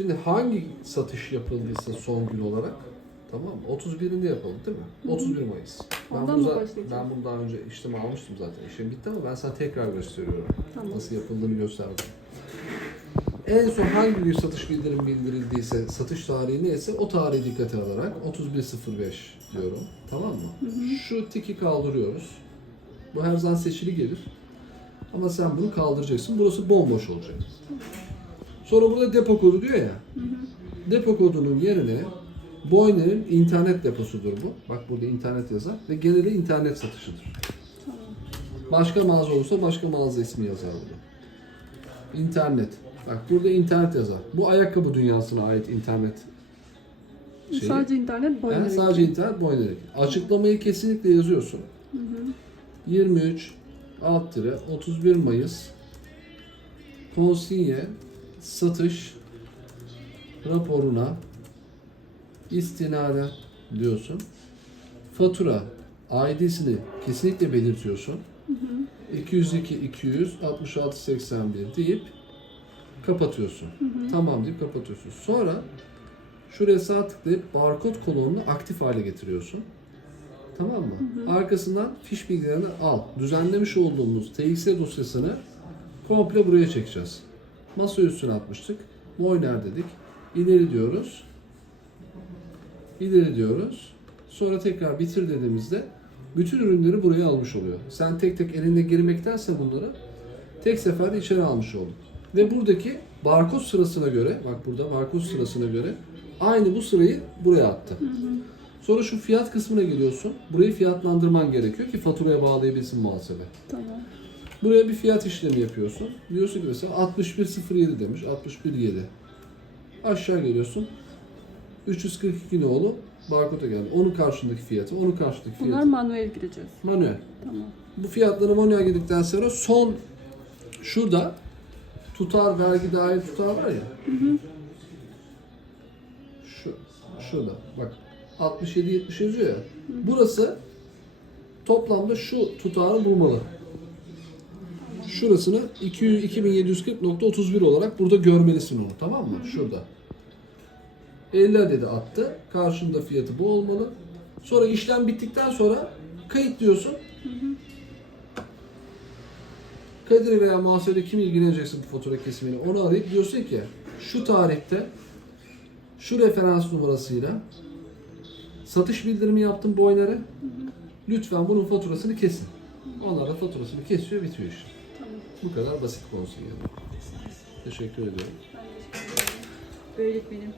Şimdi hangi satış yapıldıysa son gün olarak tamam mı? 31'inde yapalım değil mi? Hı hı. 31 Mayıs. Ben Ondan bunu, mı za- başlayacağız? ben bunu daha önce işlemi almıştım zaten. İşlem bitti ama ben sana tekrar gösteriyorum. Tamam. Nasıl yapıldığını gösterdim. En son hangi gün satış bildirim bildirildiyse, satış tarihi neyse o tarihi dikkate alarak 31.05 diyorum. Tamam mı? Şu tiki kaldırıyoruz. Bu her zaman seçili gelir. Ama sen bunu kaldıracaksın. Burası bomboş olacak. Sonra burada depo kodu diyor ya. Hı hı. Depo kodunun yerine Boyner'in internet deposudur bu. Bak burada internet yazar ve geneli internet satışıdır. Tamam. Başka mağaza olursa başka mağaza ismi yazar burada. İnternet. Bak burada internet yazar. Bu ayakkabı dünyasına ait internet şeyi. Sadece internet boyunca. Yani sadece internet Boyner'in. Açıklamayı kesinlikle yazıyorsun. Hı hı. 23 alt tire 31 Mayıs konsinye satış raporuna istinaden diyorsun. Fatura ID'sini kesinlikle belirtiyorsun. Hı hı. 202 200 66 81 deyip kapatıyorsun. Hı hı. Tamam deyip kapatıyorsun. Sonra şuraya sağ tıklayıp barkod kolonunu aktif hale getiriyorsun. Tamam mı? Hı hı. Arkasından fiş bilgilerini al. Düzenlemiş olduğumuz TXT dosyasını komple buraya çekeceğiz. Masa üstüne atmıştık. Moyner dedik. İleri diyoruz. İleri diyoruz. Sonra tekrar bitir dediğimizde bütün ürünleri buraya almış oluyor. Sen tek tek elinde girmektense bunları tek seferde içeri almış oldun. Ve buradaki barkod sırasına göre, bak burada barkod sırasına göre aynı bu sırayı buraya attı. Hı hı. Sonra şu fiyat kısmına geliyorsun. Burayı fiyatlandırman gerekiyor ki faturaya bağlayabilsin muhasebe. Tamam. Buraya bir fiyat işlemi yapıyorsun. Diyorsun ki mesela 61.07 demiş. 61.7. Aşağı geliyorsun. 342 ne oğlum? Barkoda geldi. Onun karşındaki fiyatı, onun karşındaki fiyatı. Bunlar manuel gireceğiz. Manuel. Tamam. Bu fiyatları manuel girdikten sonra son şurada tutar, vergi dahil tutar var ya. Hı hı. Şu, şurada. Bak 67-70 yazıyor ya. Burası toplamda şu tutarı bulmalı. Şurasını 200 2740.31 olarak burada görmelisin onu. Tamam mı? Şurada. 50 adedi attı. Karşında fiyatı bu olmalı. Sonra işlem bittikten sonra kayıt diyorsun. Kadir veya muhasebede kim ilgileneceksin bu fatura kesimini onu arayıp diyorsun ki şu tarihte şu referans numarasıyla satış bildirimi yaptım Boyner'e. Lütfen bunun faturasını kesin. Onlar da faturasını kesiyor bitiyor iş. Bu kadar basit konusu yani. Teşekkür ediyorum. Öğretmenim.